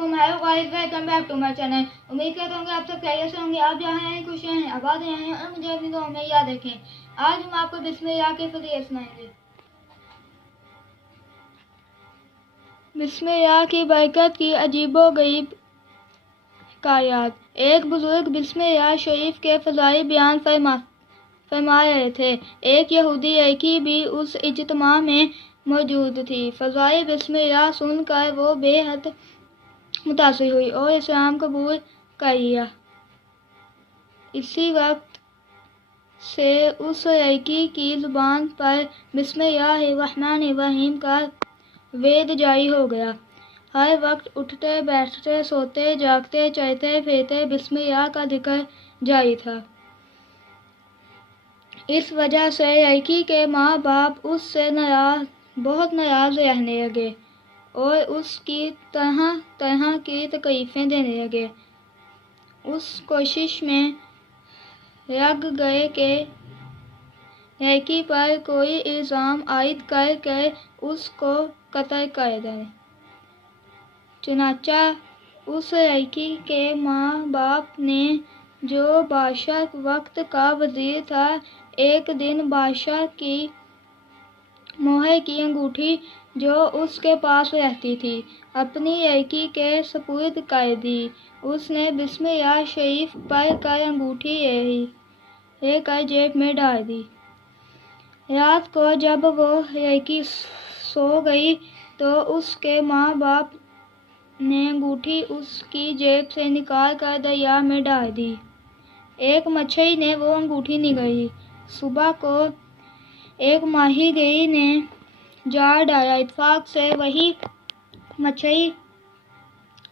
वालेकुम, hello guys, welcome back to my channel. उम्मीद करता हूँ कि आप सब खैरियत से होंगे। आप जहाँ हैं खुश हैं, आबाद हैं और मुझे अपनी दुआ में याद रखें। आज हम आपको बिस्मिल्लाह की फजीलत सुनाएंगे। बिस्मिल्लाह की बरकत की अजीबोगरीब कायात। एक बुजुर्ग बिस्मिल्लाह शरीफ के फज़ाइल बयान फरमा रहे थे। एक यहूदी लड़की भी उस इज्तिमा में मौजूद थी। फज़ाइल बिस्मिल्लाह सुनकर वो बेहद मुतासिर हुई और इस्लाम कबूल कर लिया। इसी वक्त से उस लड़की की ज़ुबान पर बिस्मिल्लाहिर्रहमानिर्रहीम का वेद जारी हो गया। हर वक्त उठते बैठते सोते जागते चलते फिरते बिस्मिल्लाह का जिक्र जारी था। इस वजह से लड़की के माँ बाप उससे बहुत नाराज़ रहने लगे और उसकी तरह तरह की तकलीफ़ें देने लगे। उस कोशिश में लग गए कि लड़की पर कोई इल्ज़ाम आयद कर उसको कत्ल कर दें। चुनांचे उस लड़की के माँ बाप ने, जो बादशाह वक्त का वज़ीर था, एक दिन बादशाह की मोहर की अंगूठी जो उसके पास रहती थी अपनी लड़की के सुपुर्द कर दी। उसने बिस्मिल्लाह शरीफ पढ़ कर अंगूठी लेकर जेब में डाल दी। रात को जब वो लड़की सो गई तो उसके माँ बाप ने अंगूठी उसकी जेब से निकाल कर दरिया में डाल दी। एक मछली ने वो अंगूठी निगली। सुबह को एक माहीगीर ने जाल डाला। इत्तेफाक से वही मछली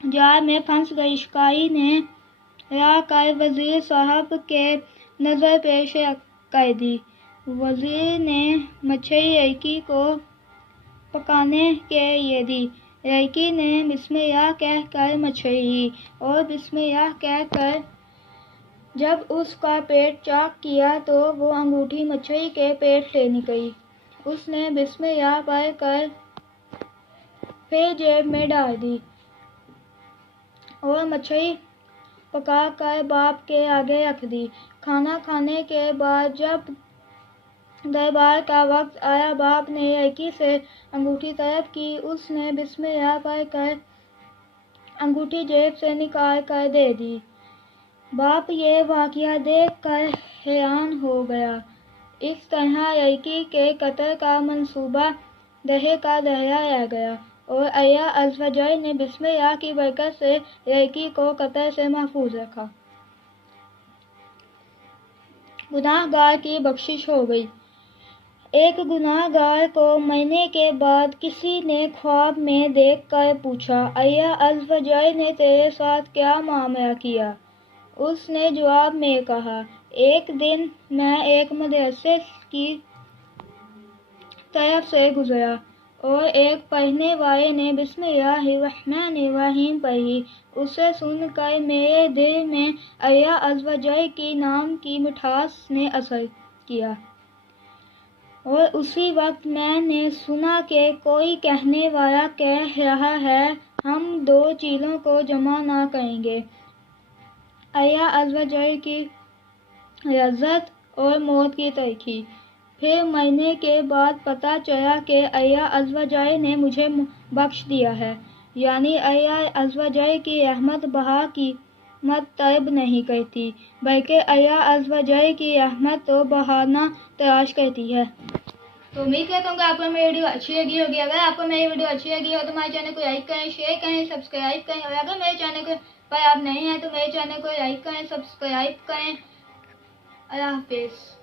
जाल में फंस गई। शिकारी ने लाकर वज़ीर साहब के नज़र पेश कर दी। वज़ीर ने मछली लड़की को पकाने के लिए दी। लड़की ने बिस्मिल्लाह कहकर मछली ली और बिस्मिल्लाह कहकर जब उसका पेट चाक किया तो वो अंगूठी मछली के पेट से निकली। उसने बिस्मिल्लाह पढ़ कर फिर जेब में डाल दी और मछली पकाकर बाप के आगे रख दी। खाना खाने के बाद जब दरबार का वक्त आया, बाप ने लड़की से अंगूठी तलब की। उसने बिस्मिल्लाह पढ़ कर अंगूठी जेब से निकाल कर दे दी। बाप ये वाक़या देख कर हैरान हो गया। इस तरह लड़की के कत्ल का मंसूबा दहे का दहया रह गया और अल्लाह अज़्ज़ व जल ने बिस्मिल्लाह की बरकत से लड़की को कत्ल से महफूज रखा। गुनाहगार की बख्शिश हो गई। एक गुनाहगार को मरने के बाद किसी ने ख्वाब में देख कर पूछा, अल्लाह अज़्ज़ व जल ने तेरे साथ क्या मामला किया? उसने जवाब में कहा, एक दिन मैं एक मदरसे की तरफ से गुजरा और एक पढ़ने वाले ने बिस्मिल्लाहिर्रहमानिर्रहीम पढ़ी। उसे सुनकर मेरे दिल में अल्लाह अज़्ज़ व जल की नाम की मिठास ने असर किया और उसी वक्त मैंने सुना कि कोई कहने वाला कह रहा है, हम दो चीज़ों को जमा ना करेंगे, अल्लाह अज़्ज़ व जल की इज़्ज़त और मौत की तरक्की। फिर मरने के बाद पता चला कि अल्लाह अज़्ज़ व जल ने मुझे बख्श दिया है, यानी अल्लाह अज़्ज़ व जल की रहमत बहा की मत तलब नहीं करती, बल्कि अल्लाह अज़्ज़ व जल की रहमत तो बहाना तलाश करती है। तो उम्मीद करता हूँ कि आपको मेरी वीडियो अच्छी लगी होगी। अगर आपको मेरी वीडियो अच्छी लगी हो तो हमारे चैनल को लाइक करें, शेयर करें, सब्सक्राइब करें और अगर मेरे चैनल पर आप नए हैं तो मेरे चैनल को लाइक करें, सब्सक्राइब करें। अल्लाह हाफिज़।